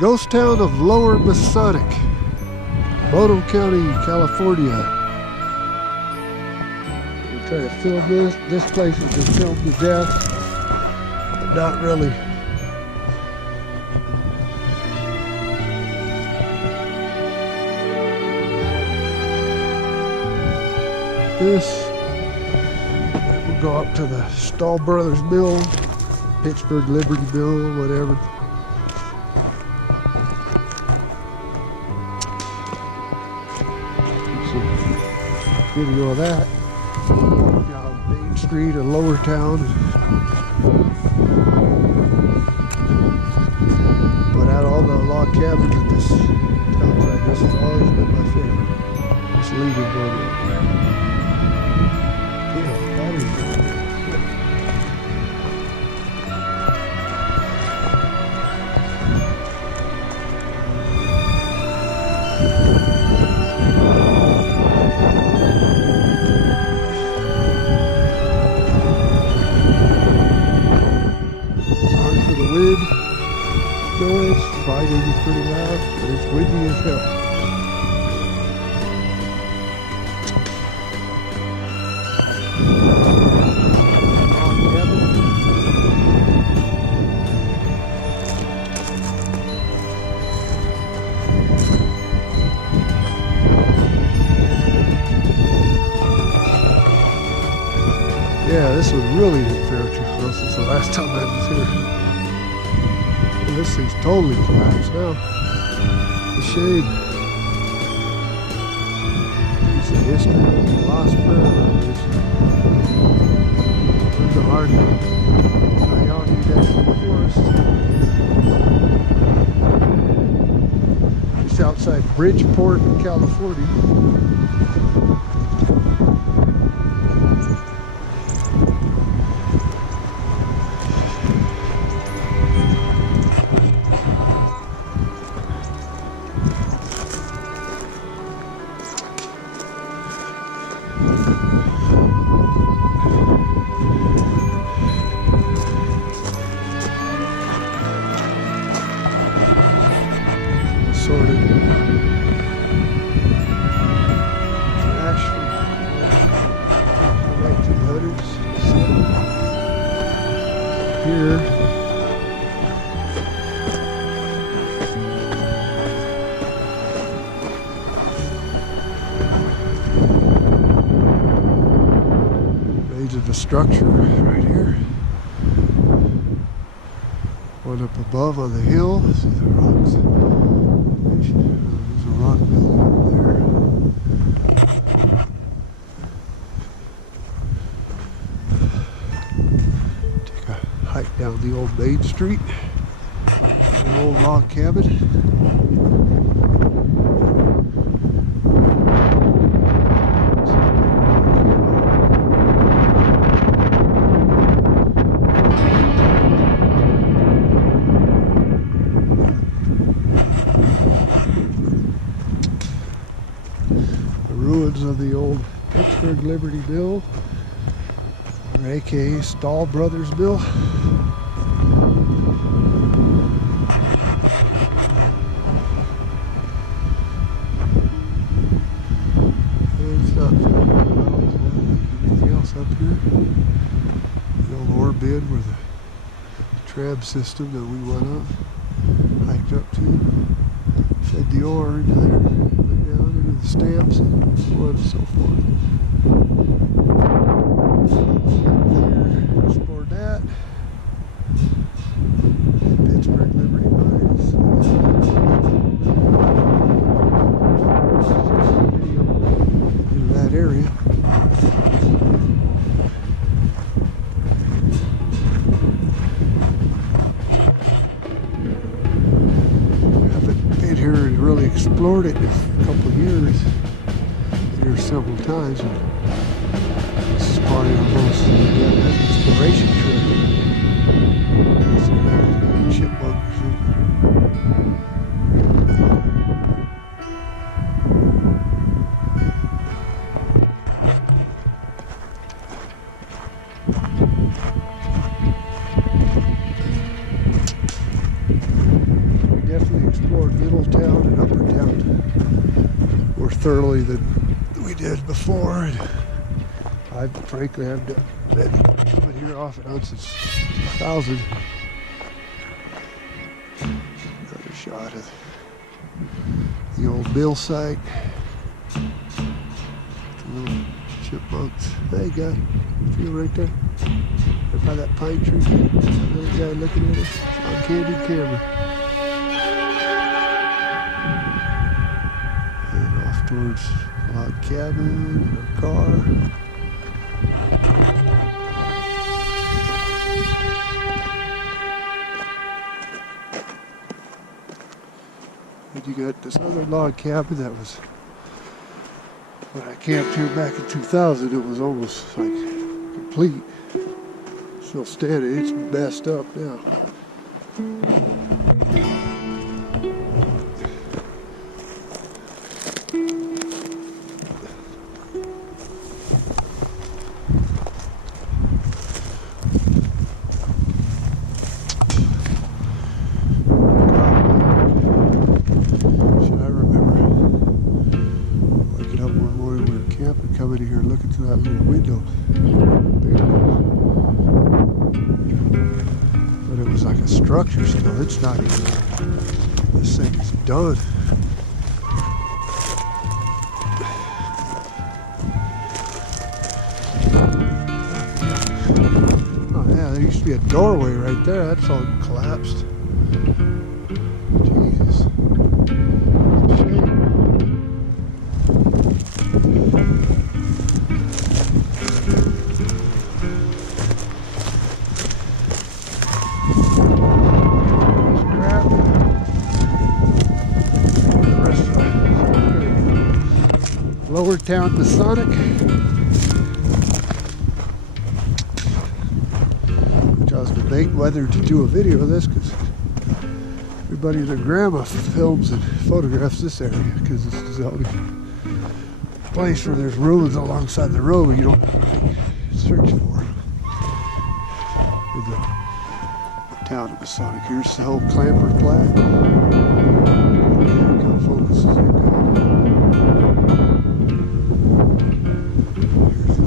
Ghost town of Lower Masonic, Bodie County, California. We're trying to film this. This place has been filmed to death, but not really. This, we'll go up to the Stahl Brothers Mill, Pittsburg-Liberty Mill, whatever. Video of that. Down Main Street in Lower Town. Put out all the log cabins at this town site. This has always been my favorite. This leading road. Yeah, battery. Noise, probably gonna be pretty loud, but it's windy as hell. Yeah, this would really hit fair too close. This is the last time I was here. This thing's totally collapsed now. It's a shame. It's a history lost forever. It's a hard Coyote National Forest. It's outside Bridgeport, California. Sorted trash from the 1900s. Here, remains of a structure right here. One up above on the hill. See the rocks. There's a rock building over there. Take a hike down the old Main Street. An old log cabin. Of the old Pittsburg-Liberty Mill, or aka Stahl Brothers Mill. It's not anything else up here. The old ore bin where the tram system that we went up, hiked up to, fed the ore into there, went down into the stamps and so on and so forth. Explored that. Pittsburg-Liberty mines. Into that area. Haven't been here and really explored it in a couple of years. Here several times. And this is part of our most exploration trip. Chipmunks. We definitely explored Middletown and Uppertown more thoroughly than we did before. And I've been coming here off and on since 2000. Another shot of the old mill site. The little chipmunks. Hey guy, feel right there? Right by that pine tree. That little guy looking at us. It's on candid camera. And off towards log cabin and our car. And you got this other log cabin that was, when I camped here back in 2000, it was almost like complete. Still standing, it's messed up now. Coming here looking through that little window there. But it was like a structure still. It's not even, this thing is done. Oh yeah, there used to be a doorway right there. That's all collapsed. Jesus. It's a shame. Lower Town Masonic, which I was debating whether to do a video of this because everybody and their grandma films and photographs this area because this is the only place where there's ruins alongside the road where you don't search for. In the town of Masonic. Here's the whole clamper plaque. Kind of focuses in.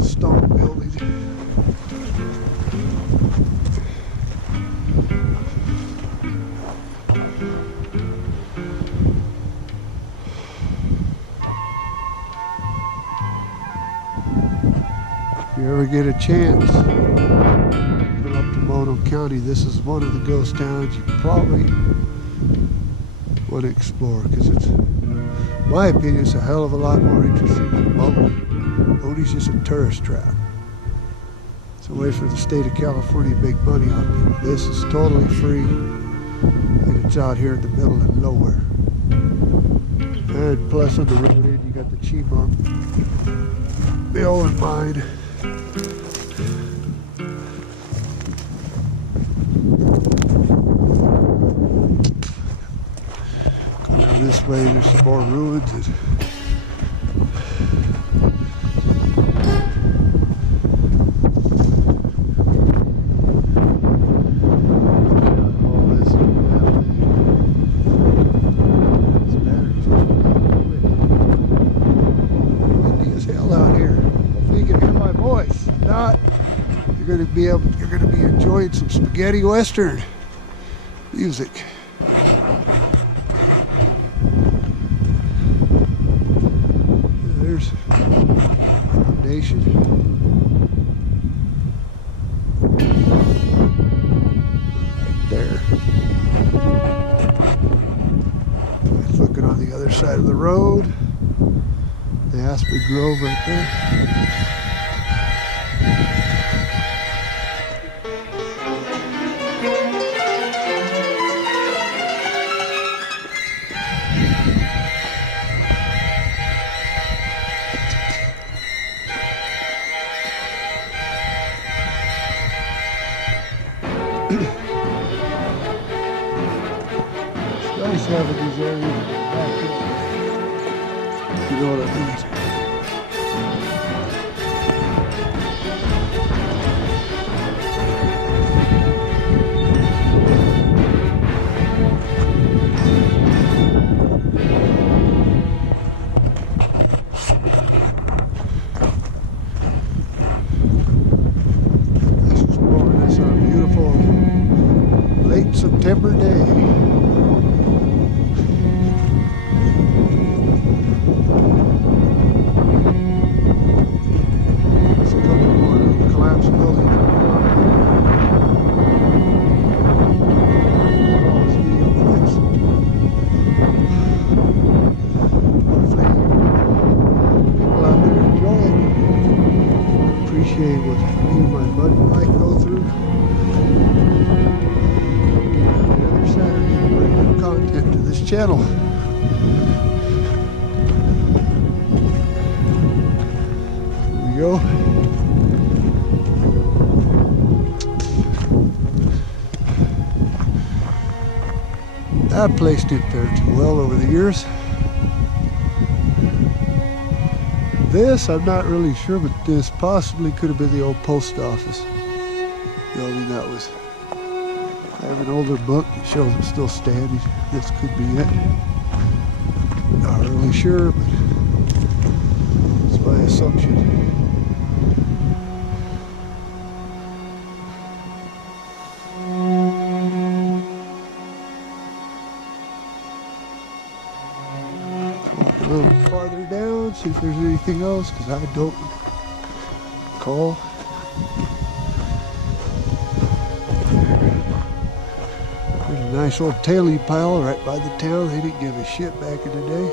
Stone building. If you ever get a chance, come up to Mono County, this is one of the ghost towns you probably want to explore because it's, in my opinion, it's a hell of a lot more interesting than Bodie. Bodie's just a tourist trap. It's a way for the state of California to make money on people. This is totally free, and it's out here in the middle of nowhere. And plus on the road end, you got the Chemung mill and mine. Going down this way, there's some more ruins. You're going to be enjoying some spaghetti western music. There's foundation. Right there. Looking on the other side of the road. The Aspen Grove right there. Nice having these areas back here. You know what I mean? channel. Here we go. I've placed it there too well over the years. This, I'm not really sure, but this possibly could have been the old post office building that was. I have an older book that shows it's still standing. This could be it. Not really sure, but it's my assumption. A little farther down, see if there's anything else, because I don't recall. There's a nice old tailing pile right by the town. They didn't give a shit back in the day.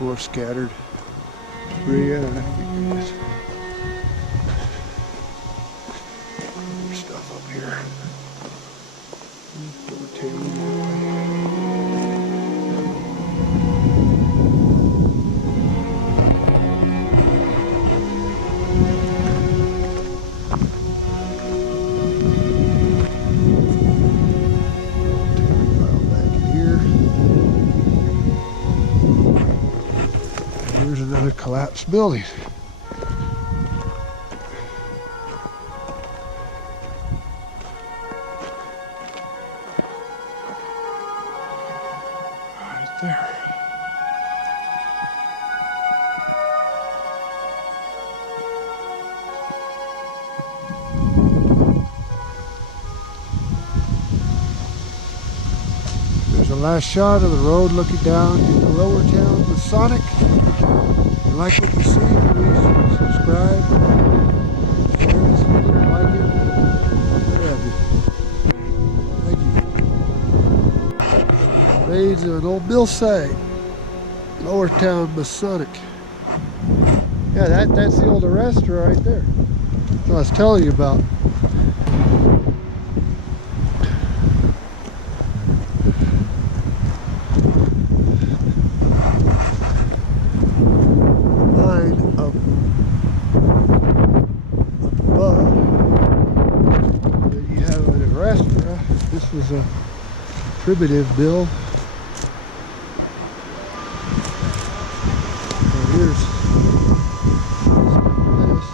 More scattered debris, I think there's more stuff up here. Another collapsed building. Right there. There's a last shot of the road looking down into Lower Town, Masonic. If you like what you see, please subscribe, share this video, like it, whatever. Thank you. Remains of an old mill site, Lower Town, Masonic. Yeah, that's the old arrestor right there. That's what I was telling you about. This was a primitive mill. And here's this.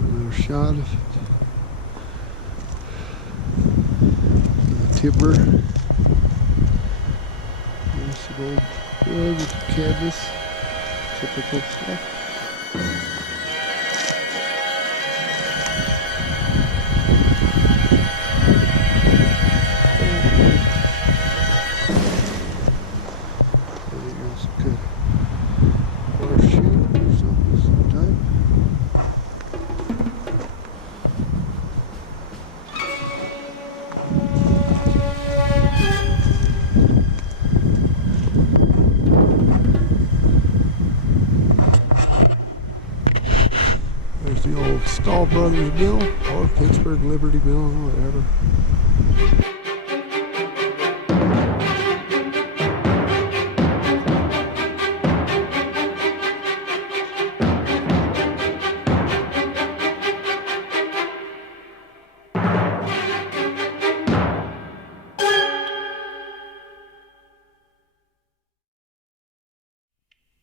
Another shot of the timber. Old wood with canvas, typical stuff. There's a good horseshoe or something sometime. There's the old Stahl Brothers Mill or Pittsburg-Liberty Mill, whatever.